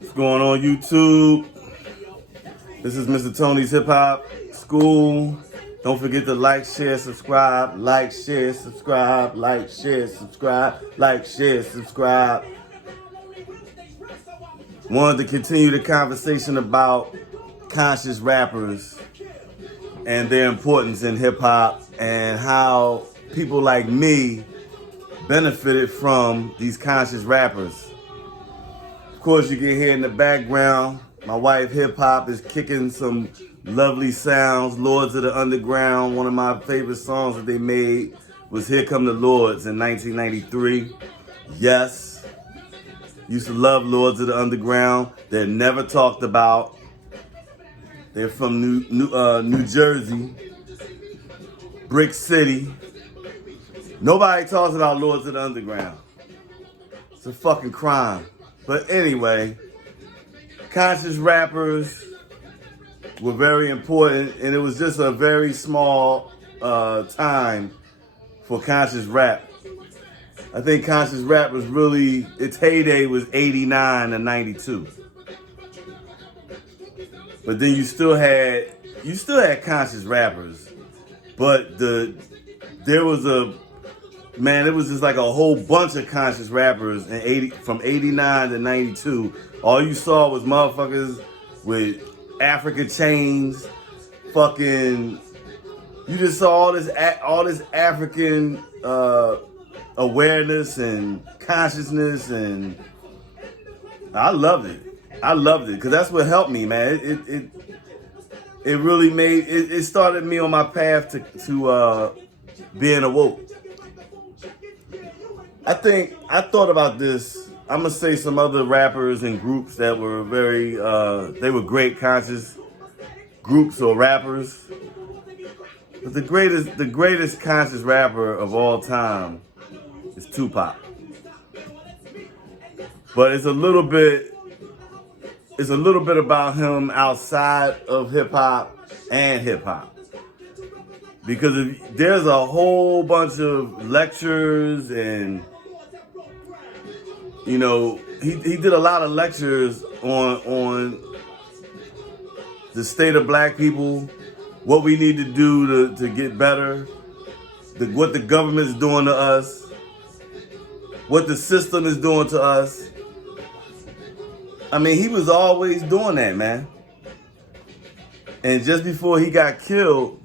What's going on YouTube? This is Mr. Tony's Hip Hop School. Don't forget to like, share, subscribe, like, share, subscribe, like, share, subscribe, like, share, subscribe. Wanted to continue the conversation about conscious rappers and their importance in hip hop and how people like me benefited from these conscious rappers. Of course, you can hear in the background, my wife Hip Hop is kicking some lovely sounds. Lords of the Underground, one of my favorite songs that they made was Here Come the Lords in 1993. Yes, used to love Lords of the Underground. They're never talked about. They're from New Jersey, Brick City. Nobody talks about Lords of the Underground. It's a fucking crime. But anyway, conscious rappers were very important, and it was just a very small time for conscious rap. I think conscious rap was really, its heyday was 89 and 92. But then you still had conscious rappers, but there was it was just like a whole bunch of conscious rappers from 89 to 92. All you saw was motherfuckers with Africa chains, fucking. You just saw all this African awareness and consciousness, and I loved it. I loved it because that's what helped me, man. It really made it started me on my path to being awoke. I thought about this. I'm gonna say some other rappers and groups that were they were great conscious groups or rappers. But the greatest conscious rapper of all time is Tupac. But it's a little bit about him outside of hip hop and hip hop. Because there's a whole bunch of lectures and, you know, he did a lot of lectures on the state of black people, what we need to do to get better, what the government's doing to us, what the system is doing to us. I mean, he was always doing that, man. And just before he got killed,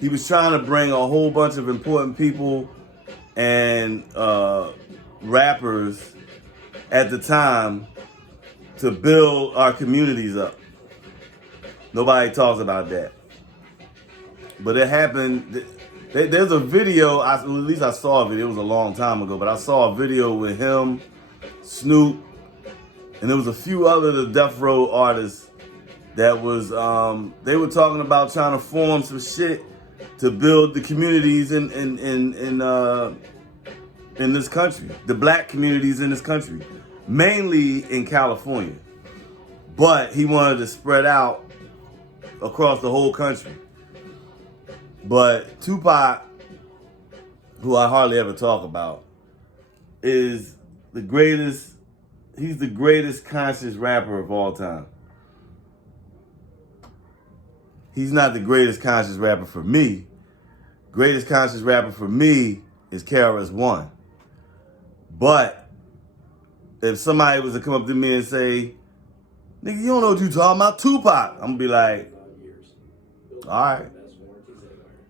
he was trying to bring a whole bunch of important people and rappers at the time to build our communities up. Nobody talks about that. But it happened. There's a video, at least I saw a video, it was a long time ago, but I saw a video with him, Snoop, and there was a few other Death Row artists that was, they were talking about trying to form some shit to build the communities in this country, the black communities in this country, mainly in California. But he wanted to spread out across the whole country. But Tupac, who I hardly ever talk about, is the greatest. He's the greatest conscious rapper of all time. He's not the greatest conscious rapper for me. Greatest conscious rapper for me is KRS-One. But if somebody was to come up to me and say, "Nigga, you don't know what you talking about, Tupac," I'm gonna be like, all right.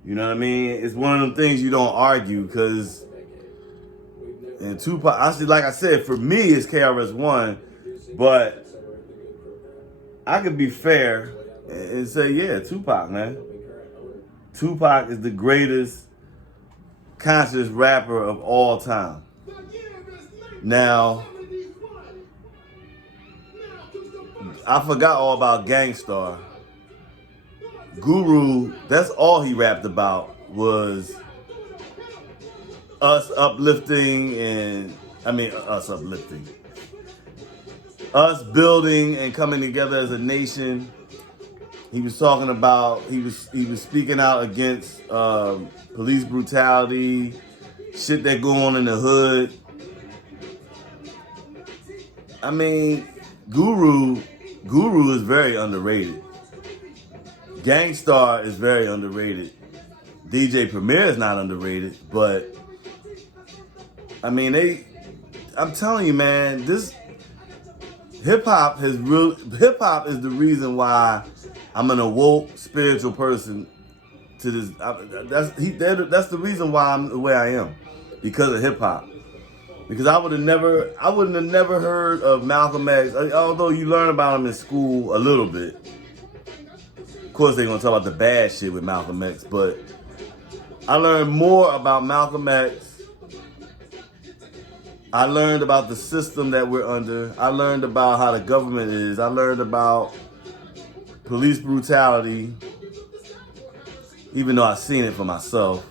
You know what I mean? It's one of them things you don't argue because, and Tupac, honestly, like I said, for me, it's KRS-One, but I could be fair and say, yeah, Tupac, man. Tupac is the greatest conscious rapper of all time. Now, I forgot all about Gangstar. Guru, that's all he rapped about was us uplifting us building and coming together as a nation. He was talking about, he was speaking out against police brutality, shit that go on in the hood. I mean, Guru, Guru is very underrated. Gangstar is very underrated. DJ Premier is not underrated, but I mean I'm telling you, man, this hip hop is the reason why I'm an awoke spiritual person to this. That's the reason why I'm the way I am, because of hip hop. Because I wouldn't have never heard of Malcolm X, although you learn about him in school a little bit. Of course, they're gonna talk about the bad shit with Malcolm X, but I learned more about Malcolm X. I learned about the system that we're under. I learned about how the government is. I learned about police brutality, even though I've seen it for myself.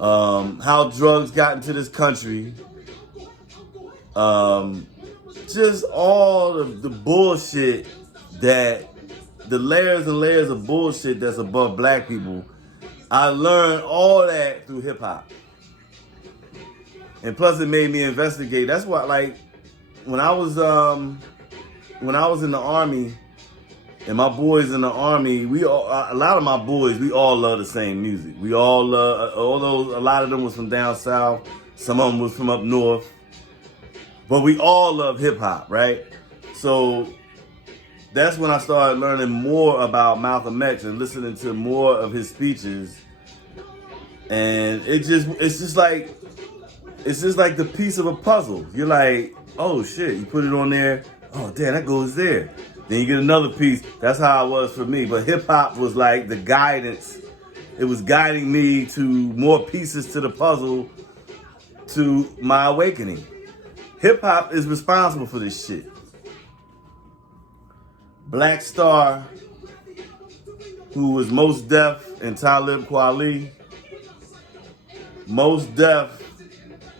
How drugs got into this country. Just all of the bullshit the layers and layers of bullshit that's above black people. I learned all that through hip hop. And plus it made me investigate. That's why, like, when I was in the Army, and my boys in the Army, a lot of my boys, we all love the same music. We all love, although a lot of them was from down south, some of them was from up north, but we all love hip hop, right? So that's when I started learning more about Malcolm X and listening to more of his speeches. And it's just like the piece of a puzzle. You're like, oh shit, you put it on there, oh damn, that goes there. Then you get another piece. That's how it was for me. But hip hop was like the guidance. It was guiding me to more pieces to the puzzle, to my awakening. Hip hop is responsible for this shit. Black Star, who was Mos Def and Talib Kweli. Mos Def.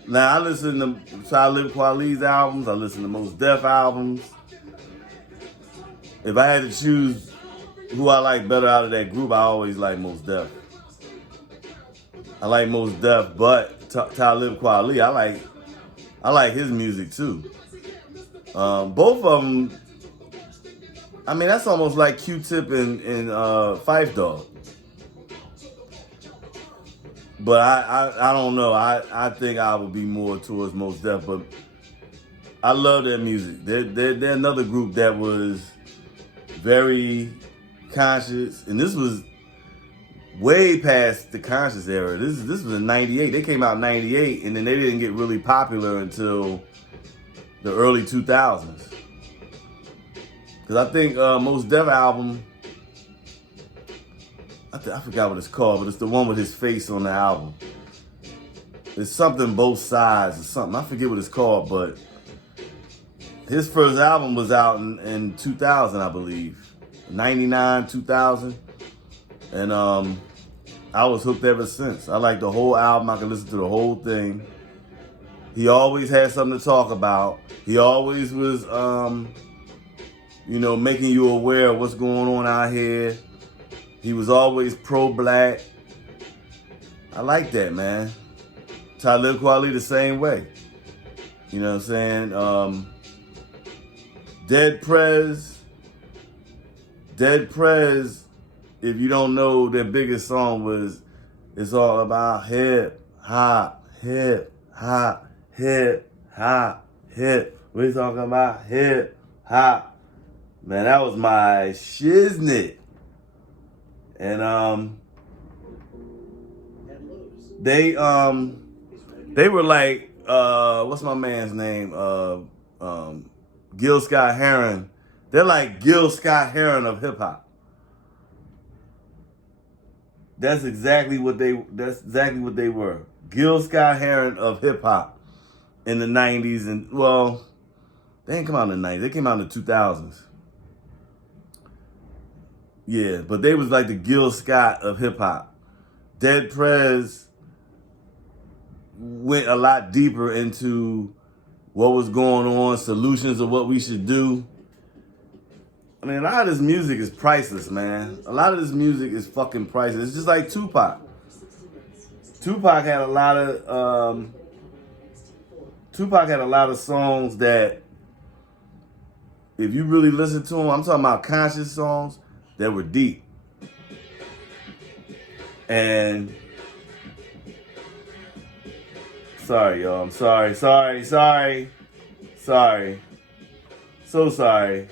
Now I listen to Talib Kweli's albums. I listen to Mos Def albums. If I had to choose who I like better out of that group, I always like Mos Def. I like Mos Def, but Talib Kweli, I like his music too. Both of them, I mean, that's almost like Q-Tip and Phife Dawg. But I don't know. I think I would be more towards Mos Def, but I love their music. They're another group that was very conscious, and this was way past the conscious era. This was in '98. They came out in '98, and then they didn't get really popular until the early 2000s. Because I think Mos Def album, I forgot what it's called, but it's the one with his face on the album. It's something Both Sides or something. I forget what it's called, but his first album was out in 2000, I believe. 99, 2000. And I was hooked ever since. I like the whole album. I can listen to the whole thing. He always had something to talk about. He always was, making you aware of what's going on out here. He was always pro-black. I like that, man. Talib Kweli the same way. You know what I'm saying? Dead Prez, if you don't know, their biggest song was It's All About Hip Hop, Hip Hop, Hip Hop, Hip. We talking about hip hop. Man, that was my shiznit. And they were like, what's my man's name? Gil Scott-Heron. They're like Gil Scott-Heron of hip hop. That's exactly what they were. Gil Scott-Heron of hip hop in the 90s. And well, they didn't come out in the 90s. They came out in the 2000s. Yeah, but they was like the Gil Scott of hip hop. Dead Prez went a lot deeper into what was going on, solutions of what we should do. I mean, a lot of this music is priceless, man. A lot of this music is fucking priceless. It's just like Tupac. Tupac had a lot of songs that if you really listen to them, I'm talking about conscious songs that were deep. And sorry, y'all. I'm sorry. So sorry.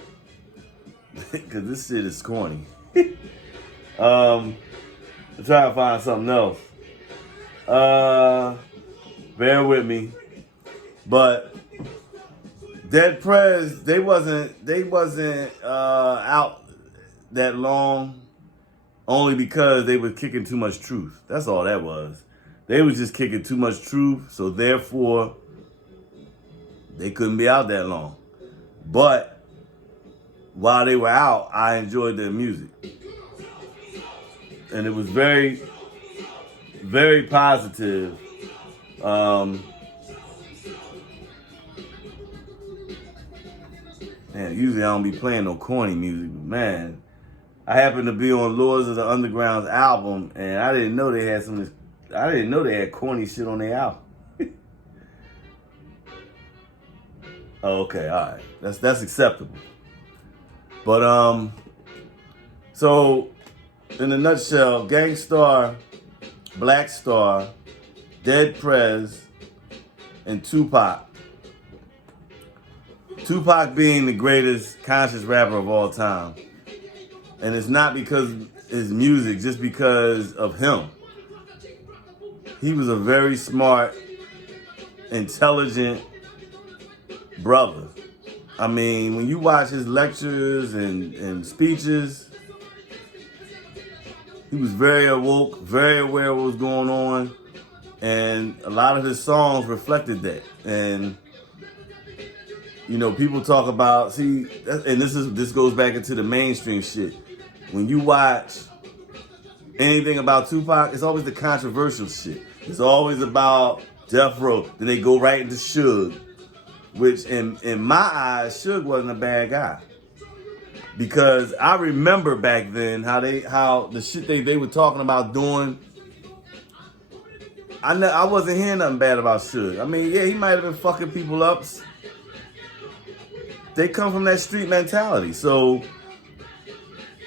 Because this shit is corny. I'm trying to find something else. Bear with me. But Dead Prez, they wasn't out that long only because they were kicking too much truth. That's all that was. They was just kicking too much truth, so therefore they couldn't be out that long. But while they were out, I enjoyed their music. And it was very, very positive. Man, usually I don't be playing no corny music, but man, I happened to be on Lords of the Underground's album, and I didn't know they had I didn't know they had corny shit on their album. Oh, okay, all right, that's acceptable. But so in a nutshell, Gang Starr, Black Star, Dead Prez, and Tupac. Tupac being the greatest conscious rapper of all time. And it's not because of his music, just because of him. He was a very smart, intelligent brother. I mean, when you watch his lectures and speeches, he was very awoke, very aware of what was going on. And a lot of his songs reflected that. And you know, people talk about, and this goes back into the mainstream shit. When you watch anything about Tupac, it's always the controversial shit. It's always about Death Row. Then they go right into Suge, which in my eyes, Suge wasn't a bad guy. Because I remember back then how the shit they were talking about doing. I wasn't hearing nothing bad about Suge. I mean, yeah, he might have been fucking people up. They come from that street mentality. So,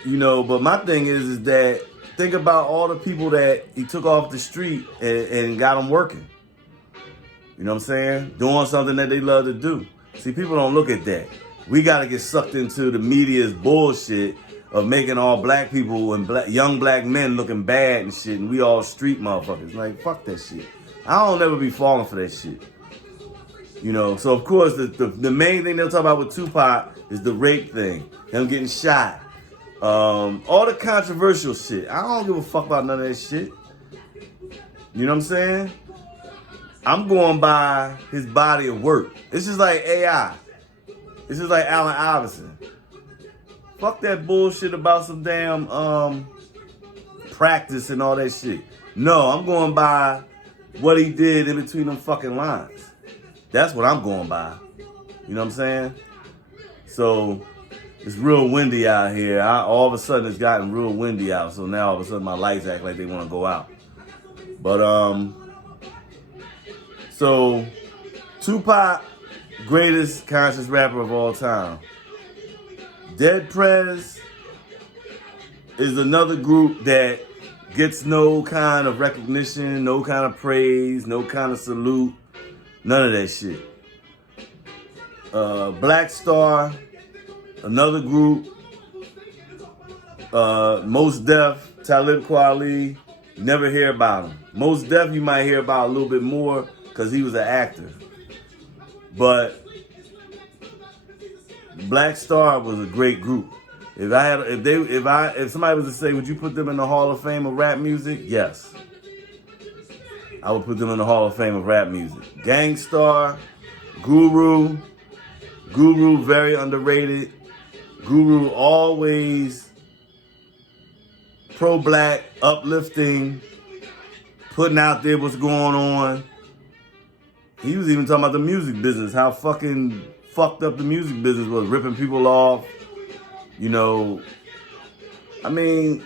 you know, but my thing is that think about all the people that he took off the street and got them working. You know what I'm saying? Doing something that they love to do. See, people don't look at that. We got to get sucked into the media's bullshit of making all black people and young black men looking bad and shit, and we all street motherfuckers. Like, fuck that shit. I don't ever be falling for that shit. You know, so of course the main thing they'll talk about with Tupac is the rape thing, him getting shot, all the controversial shit. I don't give a fuck about none of that shit. You know what I'm saying? I'm going by his body of work. It's just like AI. It's just like Allen Iverson. Fuck that bullshit about some damn practice and all that shit. No, I'm going by what he did in between them fucking lines. That's what I'm going by. You know what I'm saying? So it's real windy out here. All of a sudden it's gotten real windy out. So now all of a sudden my lights act like they want to go out. But so Tupac, greatest conscious rapper of all time. Dead Prez is another group that gets no kind of recognition, no kind of praise, no kind of salute. None of that shit. Black Star, another group. Most Def, Talib Kweli, you never hear about him. Most Def you might hear about a little bit more because he was an actor. But Black Star was a great group. If somebody was to say, would you put them in the Hall of Fame of rap music? Yes. I would put them in the Hall of Fame of rap music. Gang Starr, Guru, very underrated. Guru always pro-black, uplifting, putting out there what's going on. He was even talking about the music business, how fucking fucked up the music business was, ripping people off. You know, I mean,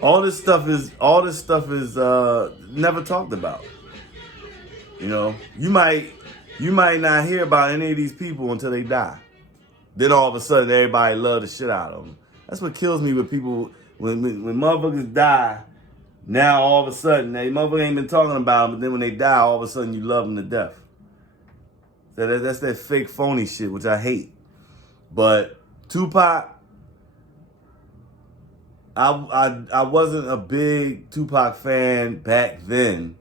all this stuff is never talked about. You know, you might not hear about any of these people until they die. then all of a sudden everybody love the shit out of him. That's what kills me with people when motherfuckers die. Now all of a sudden, they motherfucker ain't been talking about them, but then when they die, all of a sudden you love them to death. That's that fake phony shit, which I hate. But Tupac, I wasn't a big Tupac fan back then.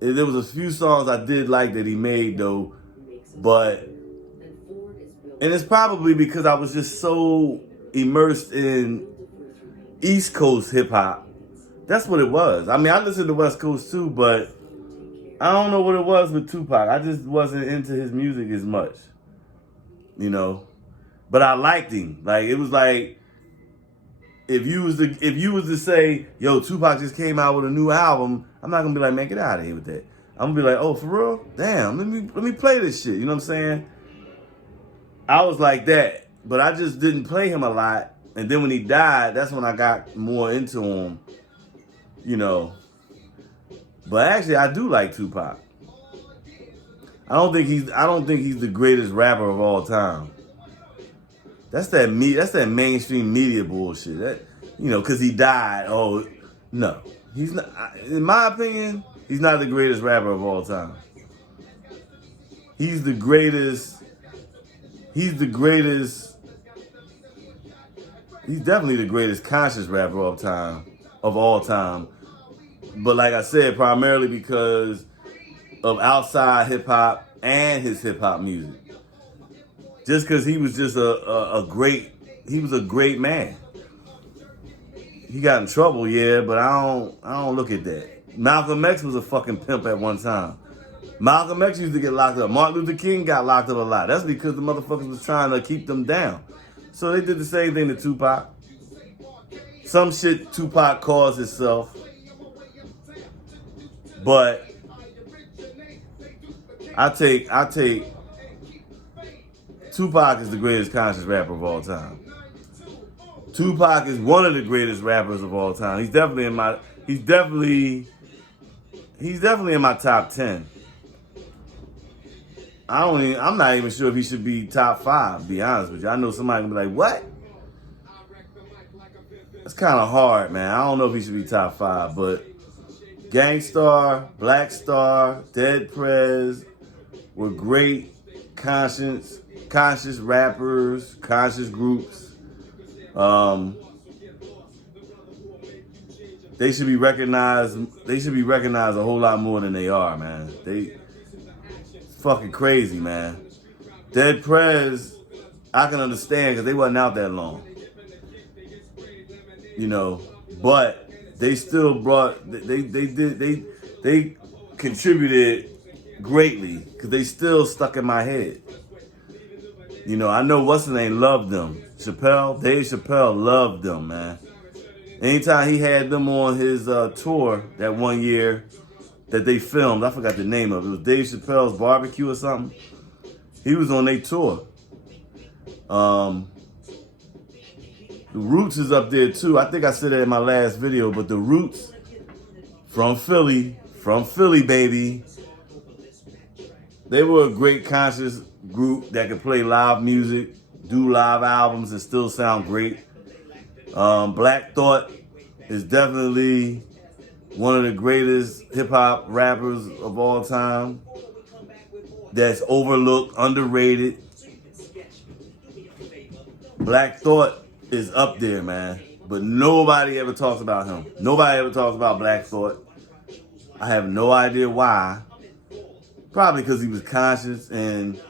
There was a few songs I did like that he made though, but and it's probably because I was just so immersed in East Coast hip hop. That's what it was. I mean, I listened to West Coast too, but I don't know what it was with Tupac. I just wasn't into his music as much, you know. But I liked him. Like it was like if you was to say, "Yo, Tupac just came out with a new album," I'm not gonna be like, "Man, get out of here with that." I'm gonna be like, "Oh, for real? Damn, let me play this shit." You know what I'm saying? I was like that, but I just didn't play him a lot. And then when he died, that's when I got more into him, you know. But actually, I do like Tupac. I don't think he's the greatest rapper of all time. That's that mainstream media bullshit. That, you know, because he died. Oh, no, he's not. In my opinion, he's not the greatest rapper of all time. He's the greatest. He's definitely the greatest conscious rapper of all time. But like I said, primarily because of outside hip hop and his hip hop music. Just because he was just a great man. He got in trouble, yeah, but I don't look at that. Malcolm X was a fucking pimp at one time. Malcolm X used to get locked up. Martin Luther King got locked up a lot. That's because the motherfuckers was trying to keep them down. So they did the same thing to Tupac. Some shit Tupac caused himself. But I take Tupac is the greatest conscious rapper of all time. Tupac is one of the greatest rappers of all time. He's definitely in my top 10. I'm not even sure if he should be top 5, to be honest with you. I know somebody can be like, what? That's kind of hard, man. I don't know if he should be top 5, but Gangstar, Black Star, Dead Prez were great conscious rappers, conscious groups. They should be recognized. They should be recognized a whole lot more than they are, man. It's fucking crazy, man. Dead Prez, I can understand because they wasn't out that long, you know. But they still they contributed greatly because they still stuck in my head. You know, I know what's his name loved them. Dave Chappelle loved them, man. Anytime he had them on his tour that one year that they filmed, I forgot the name of it. It was Dave Chappelle's Barbecue or something. He was on their tour. The Roots is up there too. I think I said that in my last video, but the Roots from Philly, baby. They were a great conscious group that could play live music, do live albums, and still sound great. Black Thought is definitely one of the greatest hip-hop rappers of all time. That's overlooked, underrated. Black Thought is up there, man. But nobody ever talks about him. Nobody ever talks about Black Thought. I have no idea why. Probably because he was conscious, and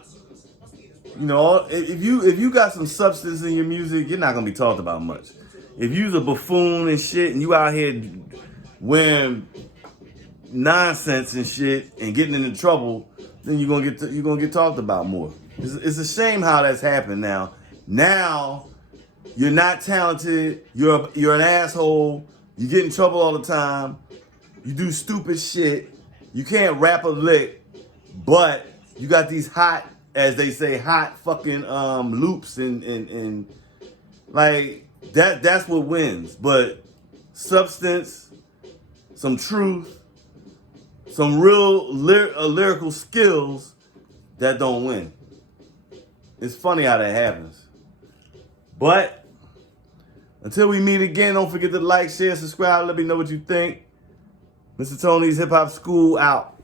you know, if you got some substance in your music, you're not gonna be talked about much. If you's a buffoon and shit, and you out here wearing nonsense and shit and getting into trouble, then you're gonna get talked about more. It's a shame how that's happened now. Now you're not talented. You're an asshole. You get in trouble all the time. You do stupid shit. You can't rap a lick, but you got these hot, as they say, hot fucking loops and like that's what wins. But substance, some truth, some real lyrical skills, that don't win. It's funny how that happens. But until we meet again, don't forget to like, share, subscribe. Let me know what you think. Mr. Tony's Hip Hop School out.